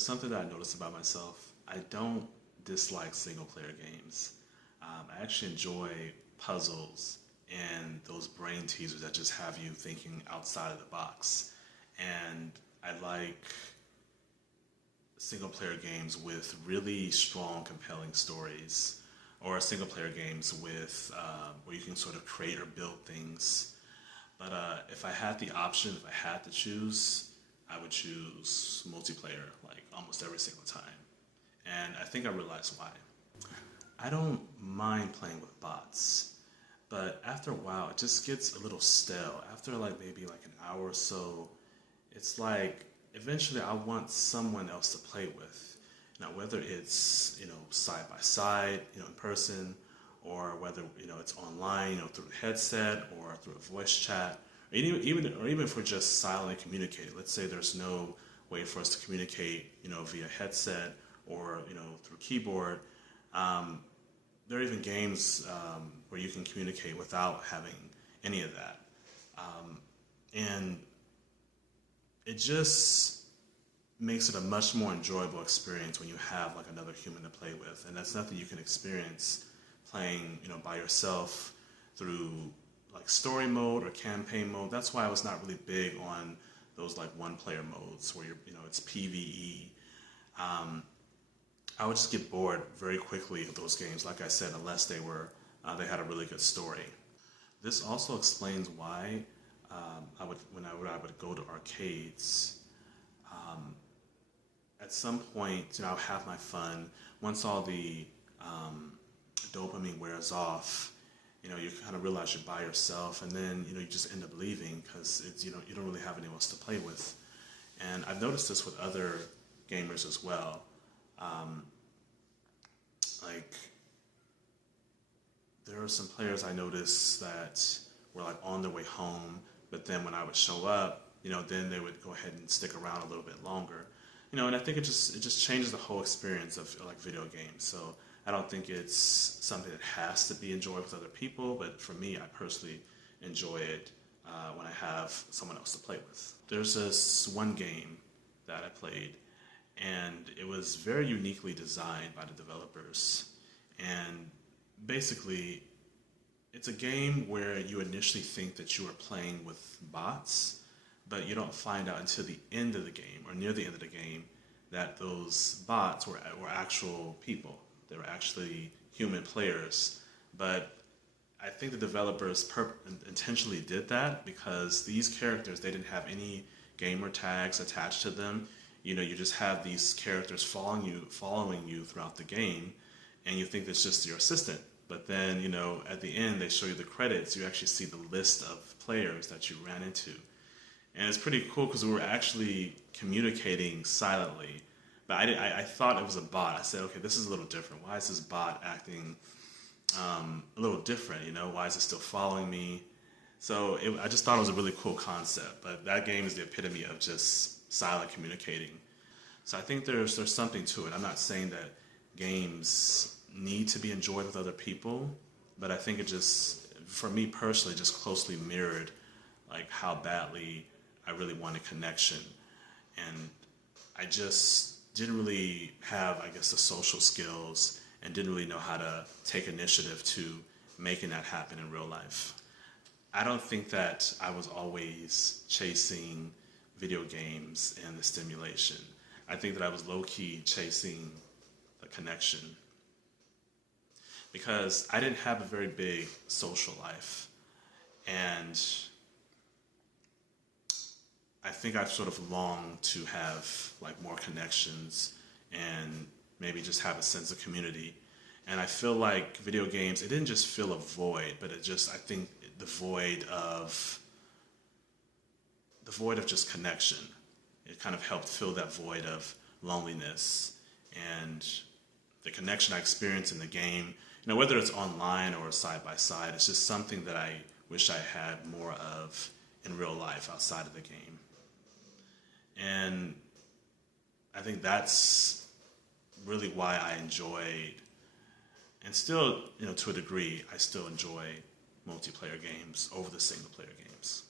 There's something that I noticed about myself. I don't dislike single player games. I actually enjoy puzzles and those brain teasers that just have you thinking outside of the box. And I like single player games with really strong, compelling stories, or single player games with where you can sort of create or build things. But if I had the option, if I had to choose, I would choose multiplayer like almost every single time. And I think I realized why. I don't mind playing with bots, but after a while, it just gets a little stale. After like maybe like an hour or so, it's like eventually I want someone else to play with. Now, whether it's side by side, in person, or whether it's online, through a headset or through a voice chat, or even if we're just silently communicating. Let's say there's no way for us to communicate, via headset or through keyboard. Um, there are even games where you can communicate without having any of that, and it just makes it a much more enjoyable experience when you have like another human to play with, and that's nothing you can experience playing by yourself through like story mode or campaign mode. That's why I was not really big on those like one player modes where it's PvE. um, I would just get bored very quickly of those games, like I said, unless they had a really good story. This also explains why I would go to arcades. Um, at some point, I'll have my fun. Once all the dopamine wears off, you kind of realize you're by yourself, and then you just end up leaving because it's you don't really have anyone else to play with. And I've noticed this with other gamers as well. Um, like there are some players I noticed that were like on their way home, but then when I would show up, then they would go ahead and stick around a little bit longer. And I think it just changes the whole experience of like video games. So I don't think it's something that has to be enjoyed with other people, but for me, I personally enjoy it when I have someone else to play with. There's this one game that I played, and it was very uniquely designed by the developers. And basically, it's a game where you initially think that you are playing with bots, but you don't find out until the end of the game or near the end of the game that those bots were actual people. They were actually human players. But I think the developers intentionally did that because these characters, they didn't have any gamer tags attached to them. You just have these characters following you throughout the game, and you think it's just your assistant. But then, at the end, they show you the credits. You actually see the list of players that you ran into. And it's pretty cool because we were actually communicating silently. But I thought it was a bot. I said, okay, this is a little different. Why is this bot acting a little different? Why is it still following me? So I just thought it was a really cool concept. But that game is the epitome of just silent communicating. So I think there's something to it. I'm not saying that games need to be enjoyed with other people, but I think it just, for me personally, just closely mirrored like how badly I really wanted connection. And I just didn't really have, I guess, the social skills and didn't really know how to take initiative to making that happen in real life. I don't think that I was always chasing video games and the stimulation. I think that I was low-key chasing the connection because I didn't have a very big social life. And I think I've sort of longed to have like more connections and maybe just have a sense of community. And I feel like video games, it didn't just fill a void, but I think the void of just connection. It kind of helped fill that void of loneliness, and the connection I experience in the game, whether it's online or side by side, it's just something that I wish I had more of in real life outside of the game. And I think that's really why I enjoyed, and still, to a degree, I still enjoy multiplayer games over the single player games.